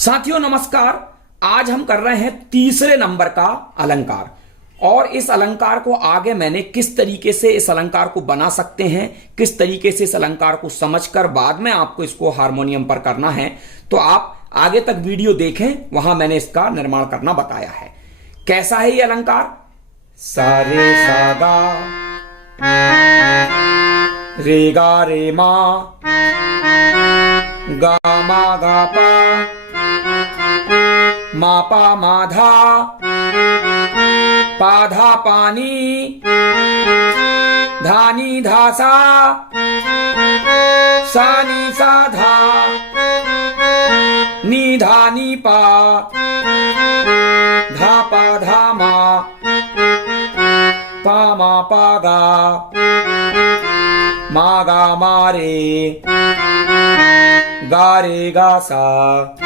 साथियों नमस्कार। आज हम कर रहे हैं तीसरे नंबर का अलंकार और इस अलंकार को आगे मैंने किस तरीके से इस अलंकार को बना सकते हैं, किस तरीके से इस अलंकार को समझकर बाद में आपको इसको हारमोनियम पर करना है, तो आप आगे तक वीडियो देखें, वहां मैंने इसका निर्माण करना बताया है। कैसा है ये अलंकार? सारे सागा रे गा रे मा गा मा गा पा मा पा मा धा पा धा पानी धानी धा सा सा नी सा धा नी धा नी पा धा पा धा मा पा गा मा रे गा सा।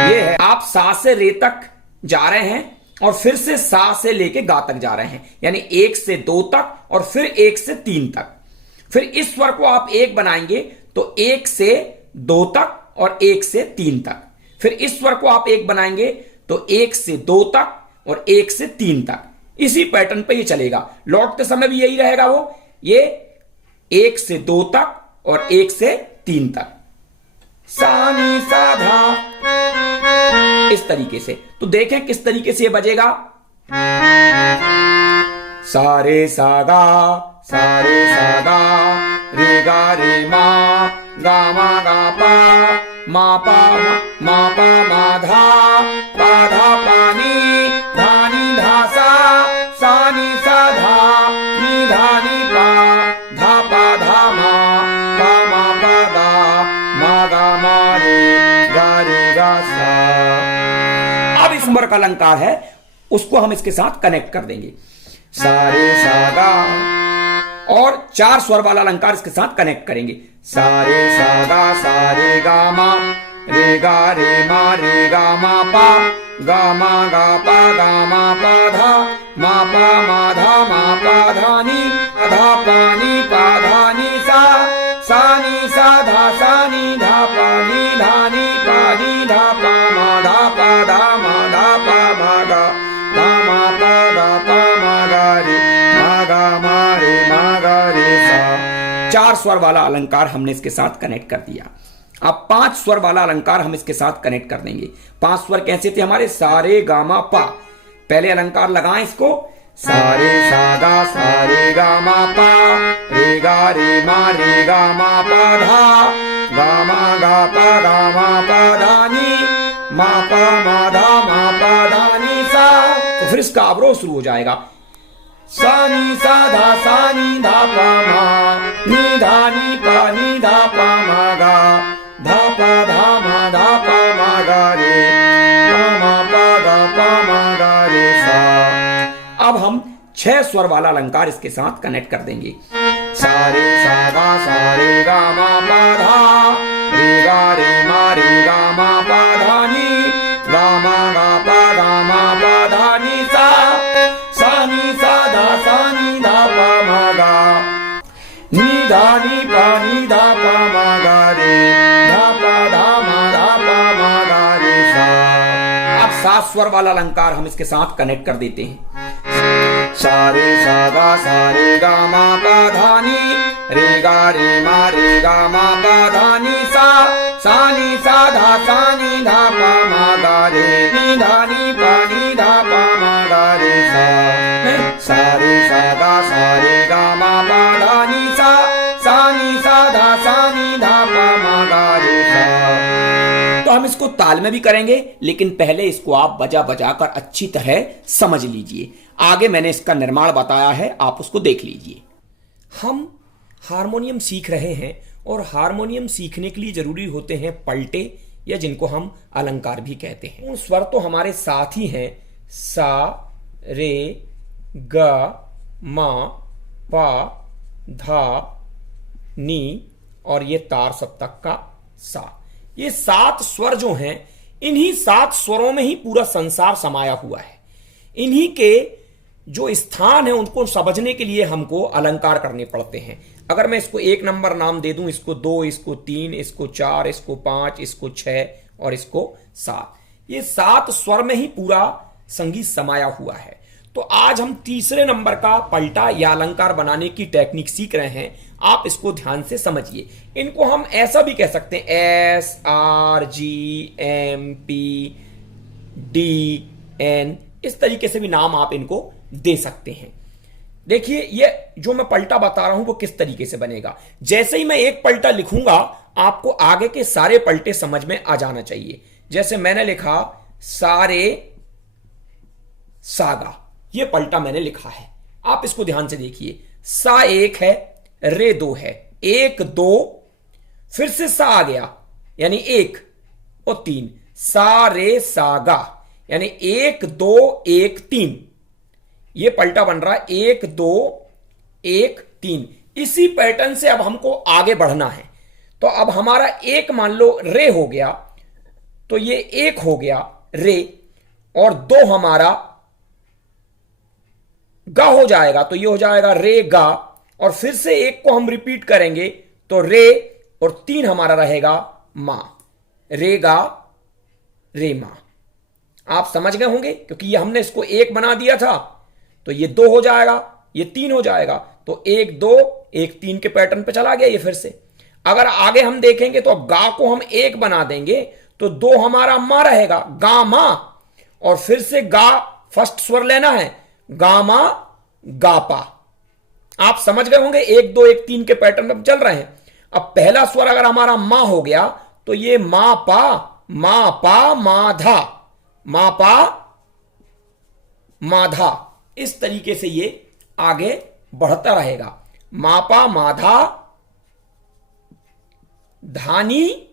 ये है, आप सा से रे तक जा रहे हैं और फिर से सा से लेके गा तक जा रहे हैं, यानी 1 से 2 तक और फिर 1 से 3 तक। फिर इस स्वर को आप एक बनाएंगे तो 1 से 2 तक और 1 से 3 तक। फिर इस स्वर को आप एक बनाएंगे तो 1 से 2 तक और 1 से 3 तक। इसी पैटर्न पे ये चलेगा, लौटते समय भी यही रहेगा। वो ये 1 से 2 तक और 1 से 3 तक, सा नी सा धा, इस तरीके से। तो देखें किस तरीके से ये बजेगा। सारे सागा रे गा रे मा गा पा मा मा धा पानी धानी धा सा नी सा धा नी धा नी पा धा मा गा मा रे गा सा। अब इस स्वर का अलंकार है, उसको हम इसके साथ कनेक्ट कर देंगे। सारे सागा और 4 स्वर वाला अलंकार इसके साथ कनेक्ट करेंगे। सारे सागा सारे गा मा रे मा पा गा मा पा धा मा पा धा नी धा पानी पा धा नी सा नी सा धा पानी धानी पानी धा पा मा धा मा गा मा रे सा। 4 स्वर वाला अलंकार हमने इसके साथ कनेक्ट कर दिया। अब 5 स्वर वाला अलंकार हम इसके साथ कनेक्ट कर देंगे। 5 स्वर कैसे थे हमारे? सारे गामा पा। पहले अलंकार लगाएं इसको। सारे सागा सारे गामा पा रे गा मा पा धा गा पा धा नी मा पा धा नी सा। तो फिर इसका अवरोह शुरू हो जाएगा। सा नी सा धा पा मा नी धा पा मा गा धा पा मा गा रे मा पा मा गा रे सा। अब हम 6 स्वर वाला अलंकार इसके साथ कनेक्ट कर देंगे। सारे सागा सारे गा मा पा धा रे मा पा धा नी गा पा धा नी सा नी सा धा पा मा गा नी धा पा मा गा रे धा पा मा गा रे सा। अब 7 स्वर वाला अलंकार हम इसके साथ कनेक्ट कर देते हैं। सारे सागा सारे गा मा पा धा नी रे गा मा पा धा नी सा नी सा धा पा मा गा रे नी धा पा मा गा रे सा। सारे सागा सारे गा मा पा धा नी सा नी सा धा पा मा गा रे सा। तो हम इसको ताल में भी करेंगे, लेकिन पहले इसको आप बजा कर अच्छी तरह समझ लीजिए। आगे मैंने इसका निर्माण बताया है, आप उसको देख लीजिए। हम हारमोनियम सीख रहे हैं और हारमोनियम सीखने के लिए जरूरी होते हैं पलटे, या जिनको हम अलंकार भी कहते हैं। उन स्वर तो हमारे साथ ही हैं, सा रे ग मा पा धा नी और ये तार सप्तक का सा। ये 7 स्वर जो हैं, इन्हीं 7 स्वरों में ही पूरा संसार समाया हुआ है। इन्हीं के जो स्थान है उनको समझने के लिए हमको अलंकार करने पड़ते हैं। अगर मैं इसको 1 नंबर नाम दे दूं, इसको 2, इसको 3, इसको 4, इसको 5, इसको 6 और इसको 7, ये 7 स्वर में ही पूरा संगीत समाया हुआ है। तो आज हम तीसरे नंबर का पलटा या अलंकार बनाने की टेक्निक सीख रहे हैं। आप इसको ध्यान से समझिए। इनको हम ऐसा भी कह सकते हैं, SRGMPDN, इस तरीके से भी नाम आप इनको दे सकते हैं। देखिए, ये जो मैं पलटा बता रहा हूं वो किस तरीके से बनेगा। जैसे ही मैं एक पलटा लिखूंगा, आपको आगे के सारे पलटे समझ में आ जाना चाहिए। जैसे मैंने लिखा सारे सागा, ये पलटा मैंने लिखा है। आप इसको ध्यान से देखिए। सा 1 है, रे 2 है, 1 2, फिर से सा आ गया यानी 1 और 3, सा रे सागा यानी 1 2 1 3। ये पलटा बन रहा है 1 2 1 3। इसी पैटर्न से अब हमको आगे बढ़ना है। तो अब हमारा एक मान लो रे हो गया, तो ये 1 हो गया रे, और 2 हमारा गा हो जाएगा, तो ये हो जाएगा रे गा, और फिर से 1 को हम रिपीट करेंगे तो रे, और 3 हमारा रहेगा मा, रे गा रे मा। आप समझ गए होंगे, क्योंकि ये हमने इसको 1 बना दिया था, तो ये 2 हो जाएगा, ये 3 हो जाएगा, तो 1 2 1 3 के पैटर्न पे चला गया ये फिर से। अगर आगे हम देखेंगे तो अब गा को हम 1 बना देंगे तो 2 हमारा मा रहेगा, गा मा, और फिर से गा फर्स्ट स्वर लेना है, गा मा गा पा। आप समझ गए होंगे, 1 2 1 3 के पैटर्न में चल रहे हैं। अब पहला स्वर अगर हमारा मा हो गया तो ये मा पा मा धा, मा पा मा धा, इस तरीके से ये आगे बढ़ता रहेगा। मापा माधा धानी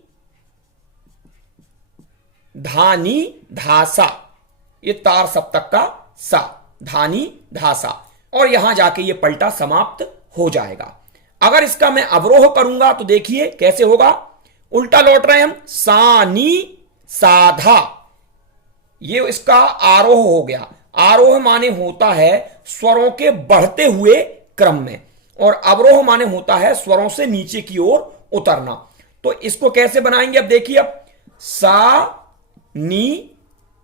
धानी धासा, ये तार सप्तक का सा, धानी धासा, और यहां जाके ये पलटा समाप्त हो जाएगा। अगर इसका मैं अवरोह करूंगा तो देखिए कैसे होगा। उल्टा लौट रहे हैं हम, सानी साधा, ये इसका आरोह हो गया। आरोह माने होता है स्वरों के बढ़ते हुए क्रम में, और अवरोह माने होता है स्वरों से नीचे की ओर उतरना। तो इसको कैसे बनाएंगे, अब देखिए। अब सा नी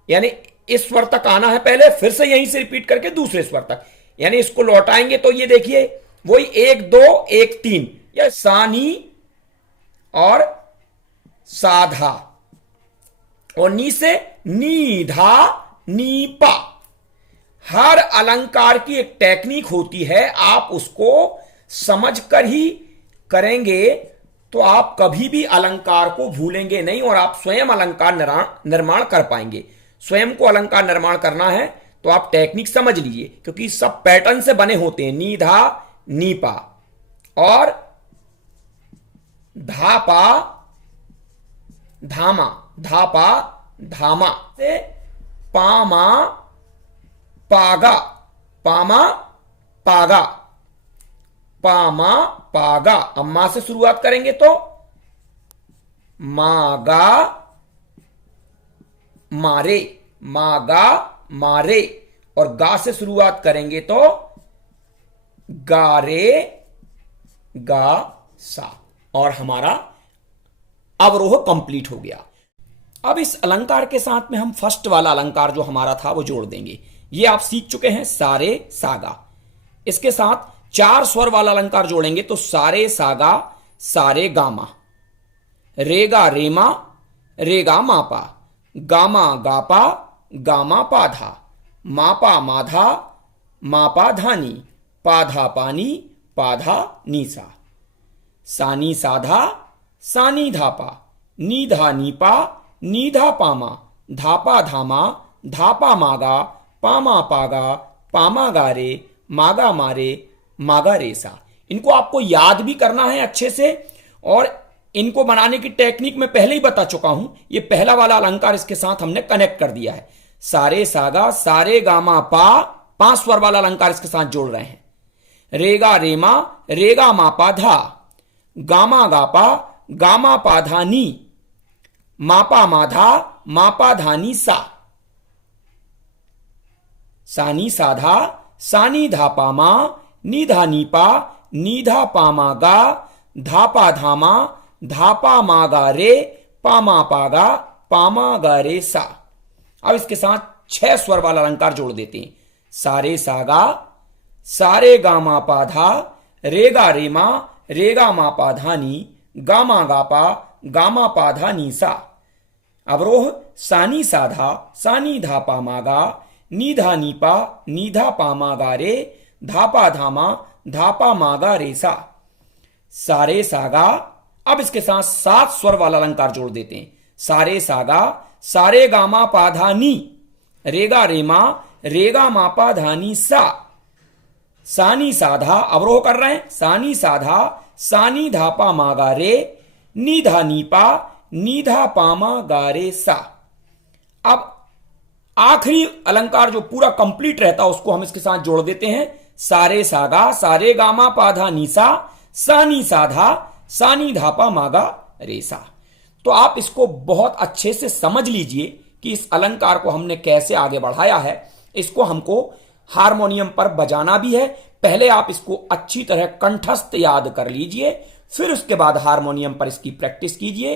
यानी इस स्वर तक आना है पहले, फिर से यहीं से रिपीट करके दूसरे स्वर तक, यानी इसको लौटाएंगे तो ये देखिए वही 1 2 1 3, या सानी और साधा, और नी से नीधा नीपा। हर अलंकार की एक टेक्निक होती है, आप उसको समझकर ही करेंगे तो आप कभी भी अलंकार को भूलेंगे नहीं, और आप स्वयं अलंकार निर्माण कर पाएंगे। स्वयं को अलंकार निर्माण करना है तो आप टेक्निक समझ लीजिए, क्योंकि सब पैटर्न से बने होते हैं। नीधा नीपा और धापा धामा, धापा धामा से पामा पागा, पामा पागा, पामा पागा। अब मां से शुरुआत करेंगे तो मागा मारे, मागा मारे, और गा से शुरुआत करेंगे तो गारे गा सा, और हमारा अवरोह कंप्लीट हो गया। अब इस अलंकार के साथ में हम फर्स्ट वाला अलंकार जो हमारा था वो जोड़ देंगे। ये आप सीख चुके हैं, सारे सागा। इसके साथ 4 स्वर वाला अलंकार जोड़ेंगे तो सारे सागा सारे गामा, रेगा रेमा रेगा मापा, गामा गापा गामा पाधा, मापा माधा मापा धानी, पाधा पानी पाधा नीसा, सानी साधा सानी धापा, नीधा नीपा नीधा पामा, धापा धामा धापा मागा, पामा पागा पामा गारे, मागा मारे मागा रेसा। इनको आपको याद भी करना है अच्छे से, और इनको बनाने की टेक्निक मैं पहले ही बता चुका हूं। ये पहला वाला अलंकार इसके साथ हमने कनेक्ट कर दिया है। सारे सागा सारे गामा पा, 5 स्वर वाला अलंकार इसके साथ जोड़ रहे हैं। रेगा रेमा रेगा मापा धा, गामा गापा गामा पाधा नी, मापा माधा मापा धानी सा, सानी साधा सानी धापा मा, नीधा नीपा नीधा पामा गा, धापा धामा, धापा मागा रे, पामा पागा, पामा गा रे सा। अब इसके साथ 6 स्वर वाला अलंकार जोड़ देते हैं। सारे सागा, सारे गामा पाधा, रेगा रेमा, रेगा मा पाधा नी, गामा गापा, गामा पाधा नी सा। अवरोह सानी साधा, सानी धापा मागा, नीधा नीपा, नीधा पामा गा रे, धापा धामा, धापा मागा रे सा। सारे सागा। अब इसके साथ 7 स्वर वाला अलंकार जोड़ देते हैं। सारे सागा, सारे गामा पाधा नी, रेगा रेमा, रेगा मापा धानी सा। सानी साधा, अवरोह कर रहे हैं। सानी साधा, सानी धापा मागा रे, नीधा नीपा, नीधा पामा गा रे सा। अब आखिरी अलंकार जो पूरा कंप्लीट रहता है उसको हम इसके साथ जोड़ देते हैं। सारे सागा, सारे गामा पाधा नीसा, सानी साधा, सानी धापा मागा रेसा। तो आप इसको बहुत अच्छे से समझ लीजिए कि इस अलंकार को हमने कैसे आगे बढ़ाया है। इसको हमको हारमोनियम पर बजाना भी है। पहले आप इसको अच्छी तरह कंठस्थ याद कर लीजिए, फिर उसके बाद हारमोनियम पर इसकी प्रैक्टिस कीजिए।